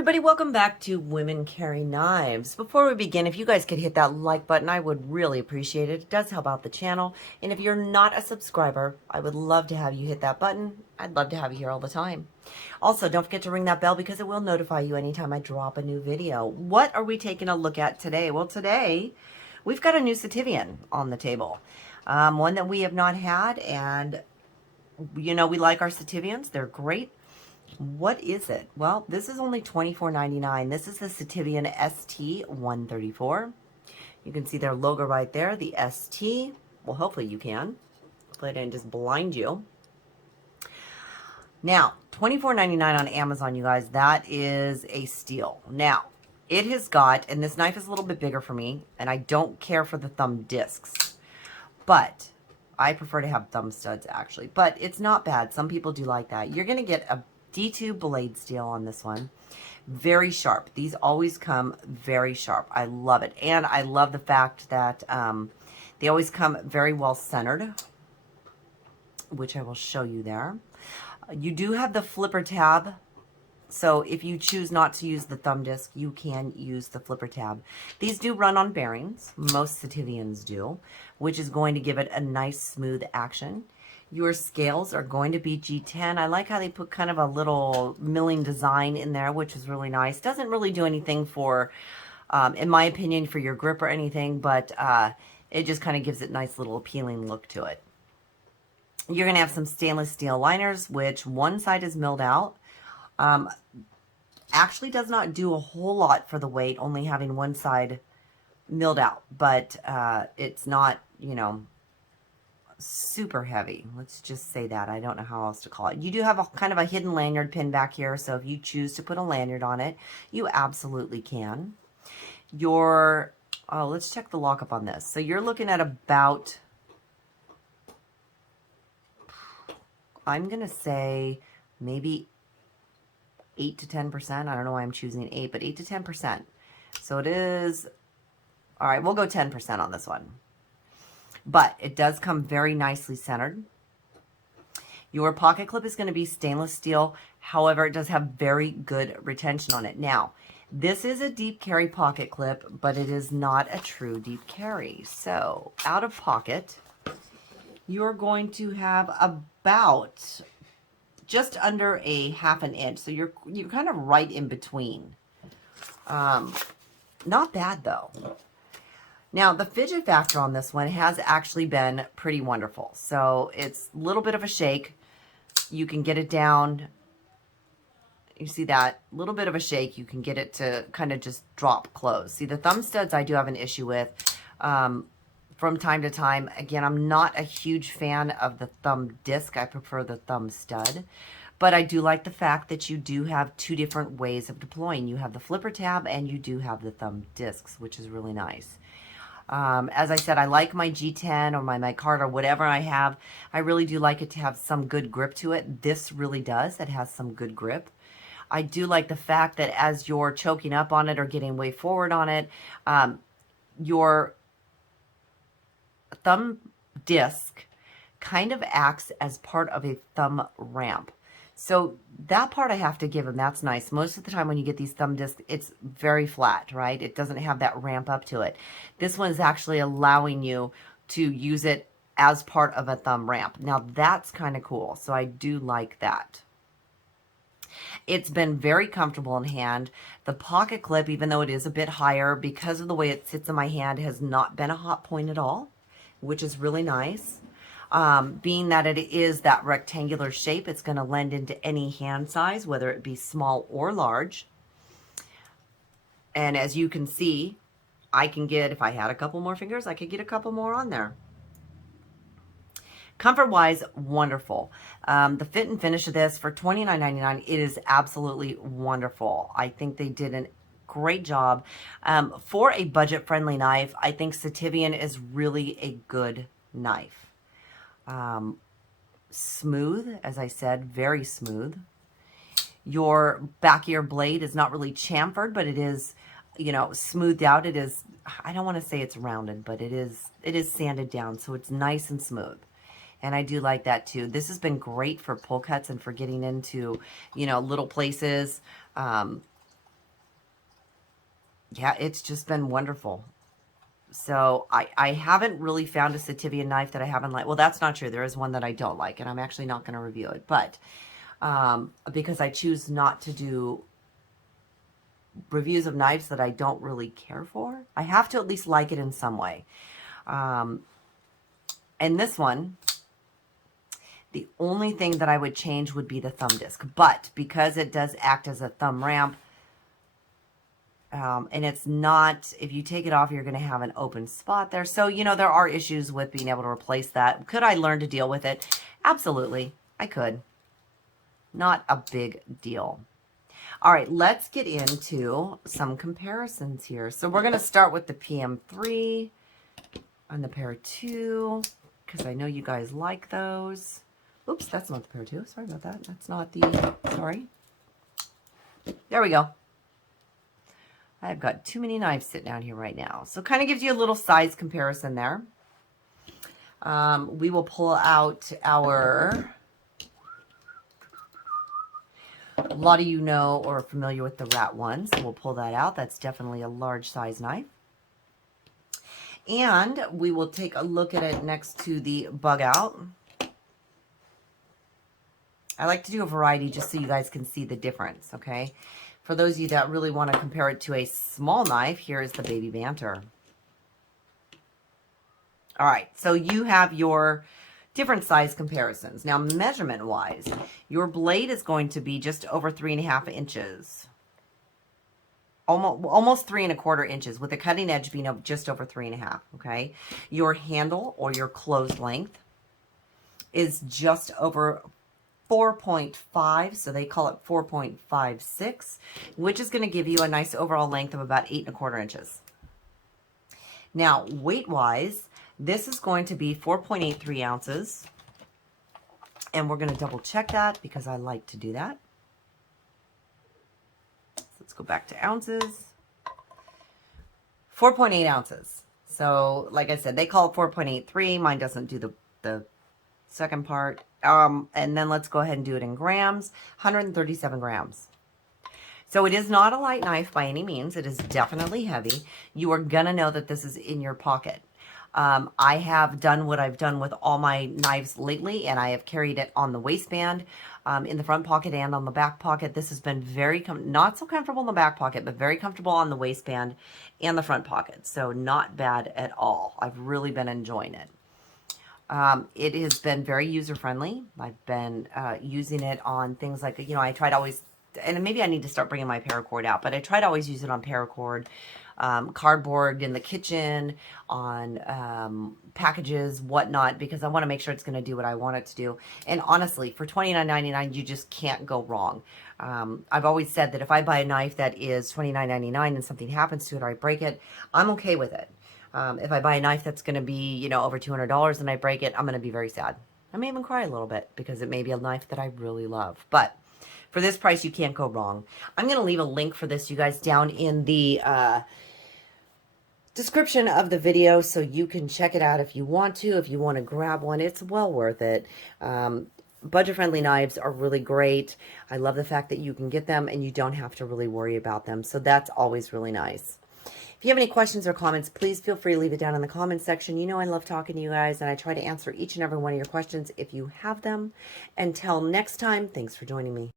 everybody, welcome back to Women Carry Knives. Before we begin, if you guys could hit that like button, I would really appreciate it. It does help out the channel. And if you're not a subscriber, I would love to have you hit that button. I'd love to have you here all the time. Also, don't forget to ring that bell because it will notify you anytime I drop a new video. What are we taking a look at today? Well, today we've got a new Sitivien on the table. One that we have not had, and you know we like our Sitiviens. They're great. What is it? Well, this is only $24.99. This is the Sitivien ST134. You can see their logo right there, the ST. Well, hopefully you can. Hopefully I didn't just blind you. Now, $24.99 on Amazon, you guys. That is a steal. Now, it has got, and this knife is a little bit bigger for me, and I don't care for the thumb discs, but I prefer to have thumb studs, actually. But it's not bad. Some people do like that. You're going to get a D2 blade steel on this one. Very sharp. These always come very sharp. I love it. And I love the fact that they always come very well centered, which I will show you there. You do have the flipper tab. So if you choose not to use the thumb disc, you can use the flipper tab. These do run on bearings. Most Sitiviens do, which is going to give it a nice smooth action. Your scales are going to be G10. I like how they put kind of a little milling design in there, which is really nice. Doesn't really do anything for, in my opinion, for your grip or anything, but it just kind of gives it a nice little appealing look to it. You're going to have some stainless steel liners, which one side is milled out. Actually does not do a whole lot for the weight, only having one side milled out, but it's not, you know, super heavy. Let's just say that. I don't know how else to call it. You do have a kind of a hidden lanyard pin back here, so if you choose to put a lanyard on it, you absolutely can. Let's check the lockup on this. So you're looking at about, I'm going to say maybe 8 to 10%. I don't know why I'm choosing 8, but 8 to 10%. So it is, all right, we'll go 10% on this one. But it does come very nicely centered. Your pocket clip is going to be stainless steel. However, it does have very good retention on it. Now, this is a deep carry pocket clip, but it is not a true deep carry. So, out of pocket, you're going to have about just under a ½ inch. So you're kind of right in between. Not bad though. Now, the fidget factor on this one has actually been pretty wonderful. So it's a little bit of a shake. You can get it down. You see that? A little bit of a shake. You can get it to kind of just drop close. See, the thumb studs I do have an issue with from time to time. Again, I'm not a huge fan of the thumb disc. I prefer the thumb stud. But I do like the fact that you do have two different ways of deploying. You have the flipper tab and you do have the thumb discs, which is really nice. As I said, I like my G10 or my micarta or whatever I have. I really do like it to have some good grip to it. This really does. It has some good grip. I do like the fact that as you're choking up on it or getting way forward on it, your thumb disc kind of acts as part of a thumb ramp. So that part I have to give them. That's nice. Most of the time when you get these thumb discs, it's very flat, right? It doesn't have that ramp up to it. This one is actually allowing you to use it as part of a thumb ramp. Now that's kind of cool. So I do like that. It's been very comfortable in hand. The pocket clip, even though it is a bit higher, because of the way it sits in my hand, has not been a hot point at all, which is really nice. Being that it is that rectangular shape, it's going to lend into any hand size, whether it be small or large. And as you can see, I can get, if I had a couple more fingers, I could get a couple more on there. Comfort-wise, wonderful. The fit and finish of this for $29.99, it is absolutely wonderful. I think they did a great job. For a budget-friendly knife, I think Sitivien is really a good knife. Smooth, as I said, very smooth. Your back of your blade is not really chamfered, but it is, you know, smoothed out. It is, I don't want to say it's rounded, but it is sanded down, so it's nice and smooth. And I do like that too. This has been great for pull cuts and for getting into, you know, little places. yeah, it's just been wonderful. So I haven't really found a Sitivien knife that I haven't liked. Well, that's not true. There is one that I don't like, and I'm actually not going to review it. But because I choose not to do reviews of knives that I don't really care for. I have to at least like it in some way. And this one, the only thing that I would change would be the thumb disc. But because it does act as a thumb ramp, and it's not, if you take it off, you're going to have an open spot there. So, you know, there are issues with being able to replace that. Could I learn to deal with it? Absolutely, I could. Not a big deal. All right, let's get into some comparisons here. So we're going to start with the PM3 and the Para 2, because I know you guys like those. Oops, that's not the Para 2. Sorry about that. That's not the, sorry. There we go. I've got too many knives sitting down here right now. So kind of gives you a little size comparison there. We will pull out our, a lot of you know or are familiar with the Rat 1, so we'll pull that out. That's definitely a large size knife. And we will take a look at it next to the Bug Out. I like to do a variety just so you guys can see the difference, okay? For those of you that really want to compare it to a small knife, here is the Baby Banter. All right, so you have your different size comparisons. Now, measurement-wise, your blade is going to be just over 3.5 inches. Almost 3.25 inches, with the cutting edge being just over 3.5, okay? Your handle, or your closed length, is just over 4.5, so they call it 4.56, which is going to give you a nice overall length of about 8.25 inches. Now, weight-wise, this is going to be 4.83 ounces, and we're going to double check that because I like to do that. So let's go back to ounces. 4.8 ounces. So, like I said, they call it 4.83. Mine doesn't do the second part. And then let's go ahead and do it in grams. 137 grams. So it is not a light knife by any means. It is definitely heavy. You are going to know that this is in your pocket. I have done what I've done with all my knives lately, and I have carried it on the waistband, in the front pocket and on the back pocket. This has been very, not so comfortable in the back pocket, but very comfortable on the waistband and the front pocket. So not bad at all. I've really been enjoying it. It has been very user-friendly. I've been using it on things like, you know, I try to always, and maybe I need to start bringing my paracord out, but I try to always use it on paracord, cardboard in the kitchen, on packages, whatnot, because I want to make sure it's going to do what I want it to do. And honestly, for $29.99, you just can't go wrong. I've always said that if I buy a knife that is $29.99 and something happens to it or I break it, I'm okay with it. If I buy a knife that's going to be, you know, over $200 and I break it, I'm going to be very sad. I may even cry a little bit because it may be a knife that I really love. But for this price, you can't go wrong. I'm going to leave a link for this, you guys, down in the description of the video so you can check it out if you want to. If you want to grab one, it's well worth it. Budget-friendly knives are really great. I love the fact that you can get them and you don't have to really worry about them. So that's always really nice. If you have any questions or comments, please feel free to leave it down in the comments section. You know I love talking to you guys, and I try to answer each and every one of your questions if you have them. Until next time, thanks for joining me.